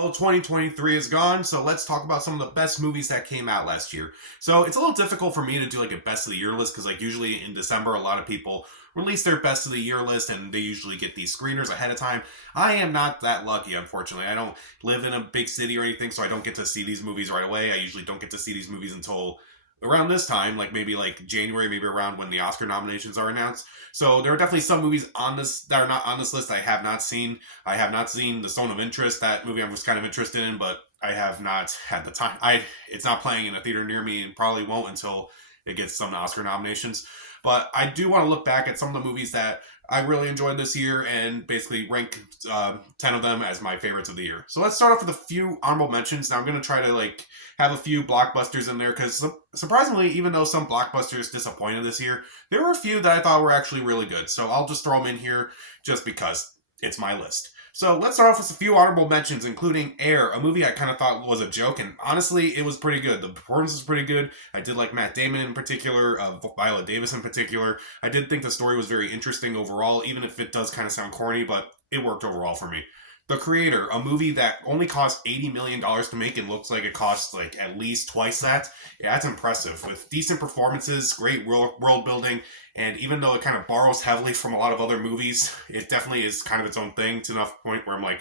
Well, 2023 is gone, so let's talk about some of the best movies that came out last year. So it's a little difficult for me to do like a best of the year list because like usually in December a lot of people release their best of the year list and they usually get these screeners ahead of time. I am not that lucky, unfortunately. I don't live in a big city or anything, so I don't get to see these movies right away. I usually don't get to see these movies until around this time, like maybe like January, maybe around when the Oscar nominations are announced. So there are definitely some movies on this that are not on this list I have not seen. I have not seen The Zone of Interest. That movie I was kind of interested in, but I have not had the time. It's not playing in a theater near me and probably won't until it gets some Oscar nominations. But I do want to look back at some of the movies that I really enjoyed this year and basically rank 10 of them as my favorites of the year. So let's start off with a few honorable mentions. Now I'm going to try to like have a few blockbusters in there because surprisingly, even though some blockbusters disappointed this year, there were a few that I thought were actually really good. So I'll just throw them in here just because it's my list. So let's start off with a few honorable mentions, including Air, a movie I kind of thought was a joke, and honestly, it was pretty good. The performance was pretty good. I did like Matt Damon in particular, Viola Davis in particular. I did think the story was very interesting overall, even if it does kind of sound corny, but it worked overall for me. The Creator, a movie that only cost $80 million to make and looks like it costs like at least twice that. Yeah, that's impressive. With decent performances, great world building, and even though it kind of borrows heavily from a lot of other movies, it definitely is kind of its own thing to enough point where I'm like,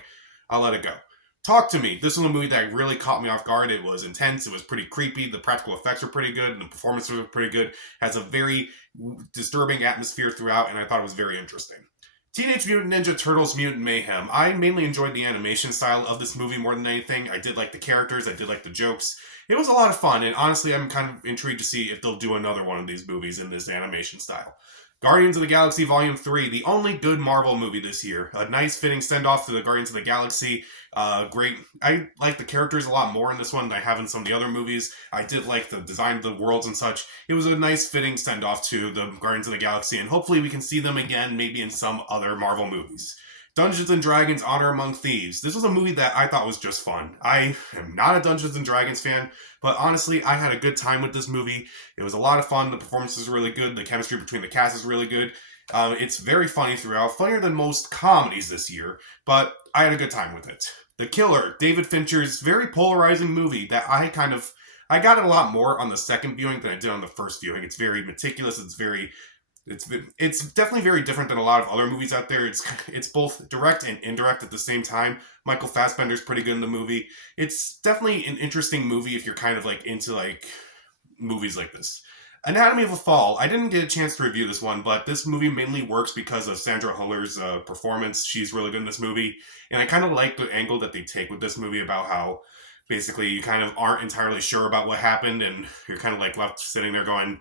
I'll let it go. Talk to Me. This was a movie that really caught me off guard. It was intense. It was pretty creepy. The practical effects were pretty good, and the performances were pretty good. Has a very disturbing atmosphere throughout, and I thought it was very interesting. Teenage Mutant Ninja Turtles Mutant Mayhem. I mainly enjoyed the animation style of this movie more than anything. I did like the characters, I did like the jokes. It was a lot of fun, and honestly, I'm kind of intrigued to see if they'll do another one of these movies in this animation style. Guardians of the Galaxy Volume 3, the only good Marvel movie this year. A nice fitting send off to the Guardians of the Galaxy. Great. I like the characters a lot more in this one than I have in some of the other movies. I did like the design of the worlds and such. It was a nice fitting send off to the Guardians of the Galaxy, and hopefully we can see them again, maybe in some other Marvel movies. Dungeons and Dragons Honor Among Thieves. This was a movie that I thought was just fun. I am not a Dungeons and Dragons fan, but honestly, I had a good time with this movie. It was a lot of fun. The performances were really good. The chemistry between the cast is really good. It's very funny throughout, funnier than most comedies this year, but I had a good time with it. The Killer, David Fincher's very polarizing movie that I got it a lot more on the second viewing than I did on the first viewing. It's very meticulous. It's definitely very different than a lot of other movies out there. It's both direct and indirect at the same time. Michael Fassbender's pretty good in the movie. It's definitely an interesting movie if you're kind of like into like movies like this. Anatomy of a Fall. I didn't get a chance to review this one, but this movie mainly works because of Sandra Huller's performance. She's really good in this movie, and I kind of like the angle that they take with this movie about how basically you kind of aren't entirely sure about what happened, and you're kind of like left sitting there going,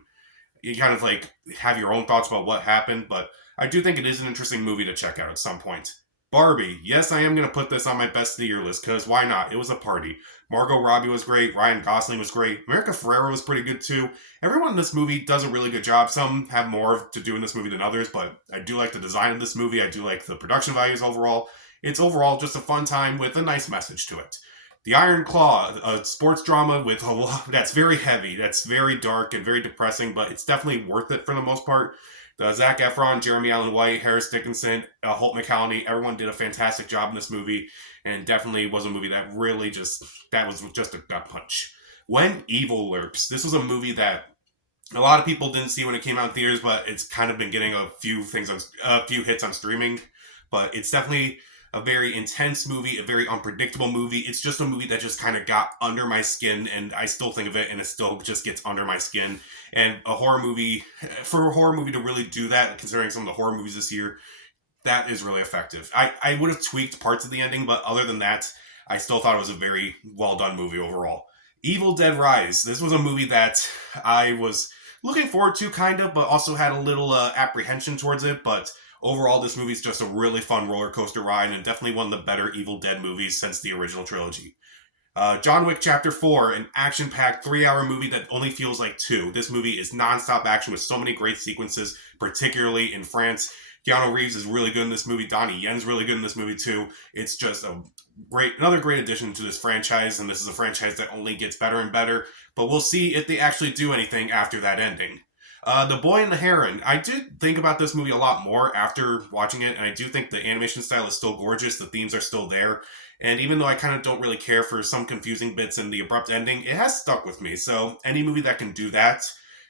you kind of like have your own thoughts about what happened, but I do think it is an interesting movie to check out at some point. Barbie. Yes, I am going to put this on my best of the year list because why not? It was a party. Margot Robbie was great. Ryan Gosling was great. America Ferrera was pretty good too. Everyone in this movie does a really good job. Some have more to do in this movie than others, but I do like the design of this movie. I do like the production values overall. It's overall just a fun time with a nice message to it. The Iron Claw, a sports drama with a lot that's very heavy, that's very dark and very depressing, but it's definitely worth it for the most part. The Zac Efron, Jeremy Allen White, Harris Dickinson, Holt McCallany, everyone did a fantastic job in this movie, and definitely was a movie that really that was just a gut punch. When Evil Lurks, this was a movie that a lot of people didn't see when it came out in theaters, but it's kind of been getting a few hits on streaming. But it's definitely a very intense movie, a very unpredictable movie. It's just a movie that just kind of got under my skin, and I still think of it, and it still just gets under my skin. And for a horror movie to really do that, considering some of the horror movies this year, that is really effective. I would have tweaked parts of the ending, but other than that, I still thought it was a very well done movie overall. Evil Dead Rise. This was a movie that I was looking forward to, kind of, but also had a little apprehension towards it. But overall, this movie's just a really fun roller coaster ride, and definitely one of the better Evil Dead movies since the original trilogy. John Wick Chapter 4, an action-packed 3-hour movie that only feels like 2. This movie is non-stop action with so many great sequences, particularly in France. Keanu Reeves is really good in this movie. Donnie Yen's really good in this movie too. It's just another great addition to this franchise, and this is a franchise that only gets better and better. But we'll see if they actually do anything after that ending. The Boy and the Heron. I did think about this movie a lot more after watching it, and I do think the animation style is still gorgeous. The themes are still there. And even though I kind of don't really care for some confusing bits and the abrupt ending, it has stuck with me. So any movie that can do that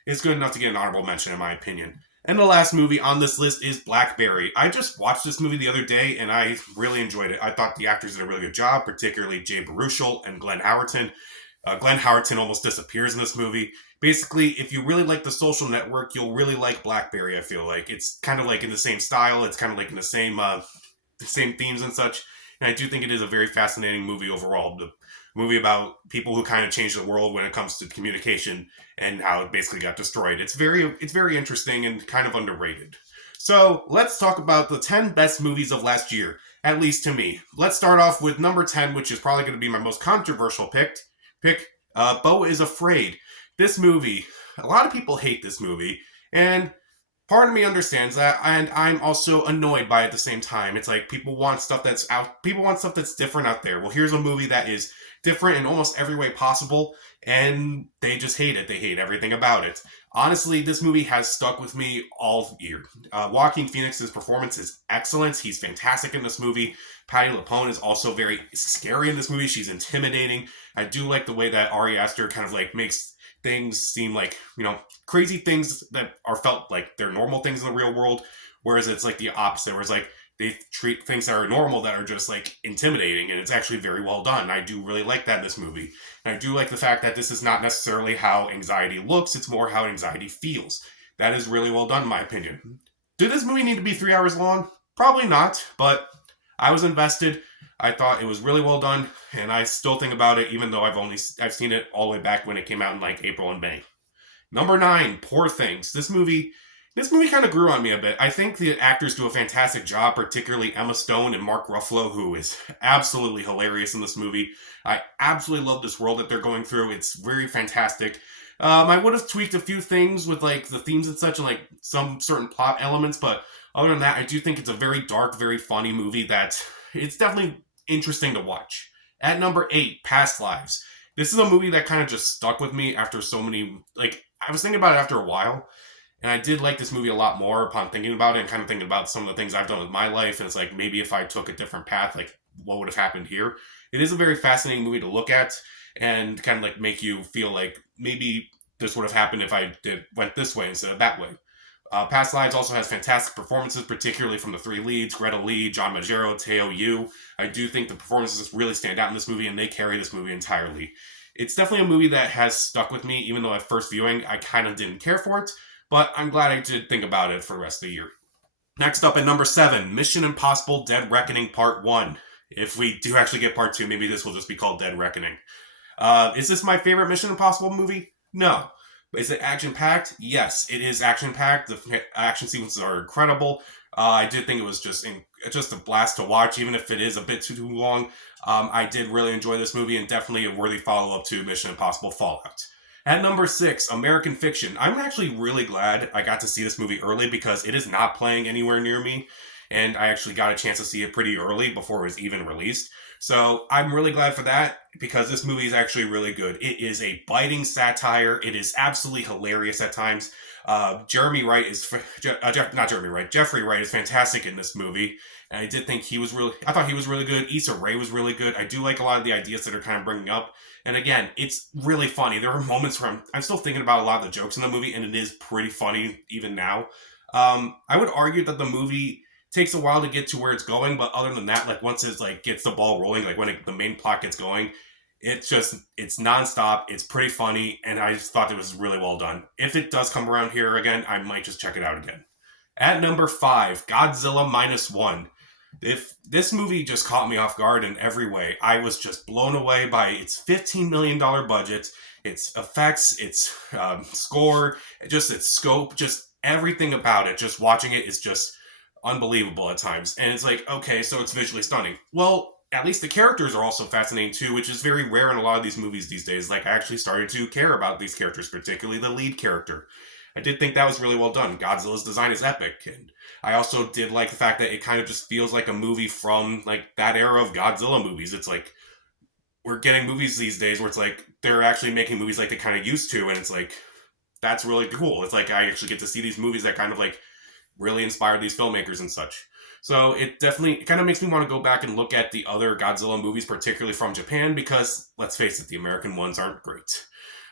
is good enough to get an honorable mention, in my opinion. And the last movie on this list is Blackberry. I just watched this movie the other day and I really enjoyed it. I thought the actors did a really good job, particularly Jay Baruchel and Glenn Howerton. Glenn Howerton almost disappears in this movie. Basically, if you really like The Social Network, you'll really like Blackberry. I feel like it's kind of like in the same style. It's kind of like in the same themes and such. And I do think it is a very fascinating movie overall. The movie about people who kind of changed the world when it comes to communication and how it basically got destroyed. It's very interesting and kind of underrated. So let's talk about the 10 best movies of last year, at least to me. Let's start off with number 10, which is probably going to be my most controversial Beau is Afraid. This movie, a lot of people hate this movie, and part of me understands that, and I'm also annoyed by it at the same time. It's like people want stuff that's out, people want stuff that's different out there. Well, here's a movie that is different in almost every way possible, and they just hate it. They hate everything about it. Honestly, this movie has stuck with me all year. Joaquin Phoenix's performance is excellent. He's fantastic in this movie. Patti LuPone is also very scary in this movie. She's intimidating. I do like the way that Ari Aster kind of like makes things seem like, crazy things that are felt like they're normal things in the real world, whereas it's like the opposite, where it's like they treat things that are normal that are just like intimidating, and it's actually very well done. I do really like that in this movie. And I do like the fact that this is not necessarily how anxiety looks, it's more how anxiety feels. That is really well done in my opinion. Did this movie need to be 3 hours long? Probably not, but I was invested. I thought it was really well done, and I still think about it, even though I've seen it all the way back when it came out in like April and May. Number 9, Poor Things. This movie kind of grew on me a bit. I think the actors do a fantastic job, particularly Emma Stone and Mark Ruffalo, who is absolutely hilarious in this movie. I absolutely love this world that they're going through. It's very fantastic. I would have tweaked a few things with like the themes and such, and like some certain plot elements, but other than that, I do think it's a very dark, very funny movie that it's definitely interesting to watch. At number 8, Past Lives. This is a movie that kind of just stuck with me after so many, like, I was thinking about it after a while, and I did like this movie a lot more upon thinking about it and kind of thinking about some of the things I've done with my life, and it's like, maybe if I took a different path, like, what would have happened here? It is a very fascinating movie to look at, and kind of like make you feel like maybe this would have happened if I went this way instead of that way. Past Lives also has fantastic performances, particularly from the three leads, Greta Lee, John Majero, Teo Yu. I do think the performances really stand out in this movie, and they carry this movie entirely. It's definitely a movie that has stuck with me, even though at first viewing, I kind of didn't care for it, but I'm glad I did think about it for the rest of the year. Next up at number 7, Mission Impossible Dead Reckoning Part 1. If we do actually get Part 2, maybe this will just be called Dead Reckoning. Is this my favorite Mission Impossible movie? No. Is it action-packed? Yes, it is action-packed. The action sequences are incredible. I did think it was just a blast to watch, even if it is a bit too long. I did really enjoy this movie, and definitely a worthy follow-up to Mission Impossible Fallout. At number 6, American Fiction. I'm actually really glad I got to see this movie early because it is not playing anywhere near me, and I actually got a chance to see it pretty early before it was even released. So I'm really glad for that because this movie is actually really good. It is a biting satire. It is absolutely hilarious at times. Jeffrey Wright is fantastic in this movie. And I did think I thought he was really good. Issa Rae was really good. I do like a lot of the ideas that are kind of bringing up. And again, it's really funny. There are moments where I'm still thinking about a lot of the jokes in the movie, and it is pretty funny even now. I would argue that the movie takes a while to get to where it's going, but other than that, like once it's like gets the ball rolling, like when the main plot gets going, it's nonstop. It's pretty funny, and I just thought it was really well done. If it does come around here again, I might just check it out again. At number 5, Godzilla Minus One. If this movie just caught me off guard in every way, I was just blown away by its $15 million budget, its effects, its score, just its scope, just everything about it. Just watching it is just unbelievable at times. And it's like, okay, so it's visually stunning. Well, at least the characters are also fascinating too, which is very rare in a lot of these movies these days. Like, I actually started to care about these characters, particularly the lead character. I did think that was really well done. Godzilla's design is epic, and I also did like the fact that it kind of just feels like a movie from like that era of Godzilla movies. It's like we're getting movies these days where it's like they're actually making movies like they kind of used to, and it's like that's really cool. It's like I actually get to see these movies that kind of like really inspired these filmmakers and such. So it kind of makes me want to go back and look at the other Godzilla movies, particularly from Japan, because let's face it, the American ones aren't great.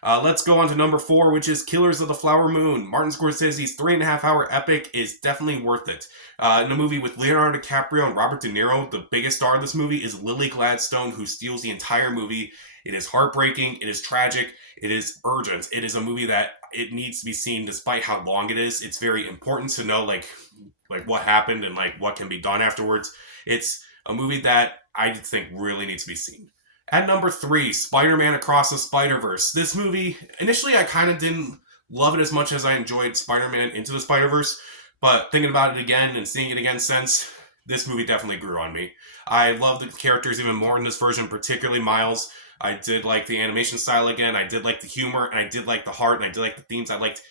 Let's go on to number 4, which is Killers of the Flower Moon. Martin Scorsese's 3.5 hour epic is definitely worth it. In a movie with Leonardo DiCaprio and Robert De Niro, the biggest star of this movie is Lily Gladstone, who steals the entire movie. It is heartbreaking, it is tragic, it is urgent. It is a movie that it needs to be seen despite how long it is. It's very important to know like what happened and like what can be done afterwards. It's a movie that I think really needs to be seen. At number 3, Spider-Man Across the Spider-Verse. This movie, initially I kind of didn't love it as much as I enjoyed Spider-Man Into the Spider-Verse, but thinking about it again and seeing it again since, this movie definitely grew on me. I love the characters even more in this version, particularly Miles. I did like the animation style again, I did like the humor, and I did like the heart, and I did like the themes. I liked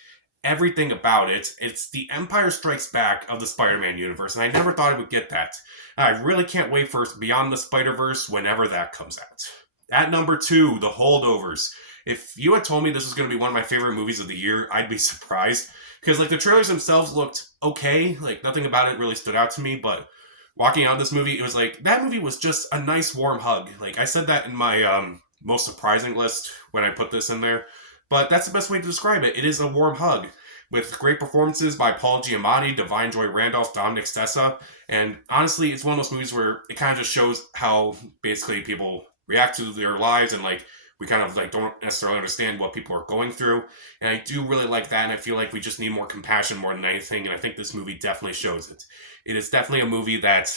everything about it. It's the Empire Strikes Back of the Spider-Man universe, and I never thought I would get that. I really can't wait for Beyond the Spider-Verse whenever that comes out. At number 2, The Holdovers. If you had told me this was going to be one of my favorite movies of the year, I'd be surprised. Because like the trailers themselves looked okay, like nothing about it really stood out to me, but walking out of this movie, it was like, that movie was just a nice warm hug. Like I said that in my most surprising list when I put this in there. But that's the best way to describe it. It is a warm hug with great performances by Paul Giamatti, Divine Joy Randolph, Dominic Stessa. And honestly, it's one of those movies where it kind of just shows how basically people react to their lives, and like we kind of like don't necessarily understand what people are going through. And I do really like that, and I feel like we just need more compassion more than anything, and I think this movie definitely shows it. It is definitely a movie that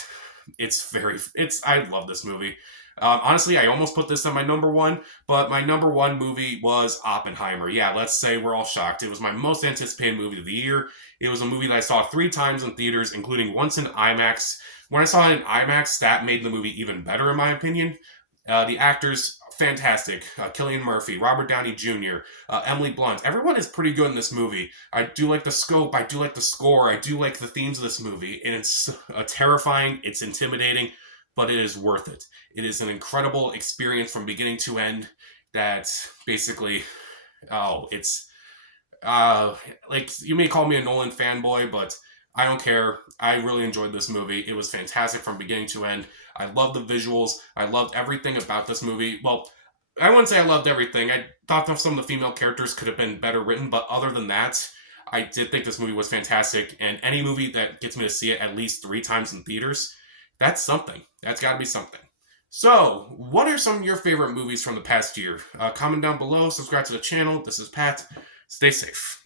I love this movie. Honestly, I almost put this on my number 1, but my number 1 movie was Oppenheimer. Yeah, let's say we're all shocked. It was my most anticipated movie of the year. It was a movie that I saw 3 times in theaters, including once in IMAX. When I saw it in IMAX, that made the movie even better, in my opinion. The actors, fantastic. Cillian Murphy, Robert Downey Jr., Emily Blunt. Everyone is pretty good in this movie. I do like the scope. I do like the score. I do like the themes of this movie. And it's terrifying. It's intimidating, but it is worth it. It is an incredible experience from beginning to end that basically, it's, like, you may call me a Nolan fanboy, but I don't care. I really enjoyed this movie. It was fantastic from beginning to end. I loved the visuals. I loved everything about this movie. Well, I wouldn't say I loved everything. I thought that some of the female characters could have been better written, but other than that, I did think this movie was fantastic. And any movie that gets me to see it at least 3 times in theaters, that's something. That's got to be something. So, what are some of your favorite movies from the past year? Comment down below, subscribe to the channel. This is Pat. Stay safe.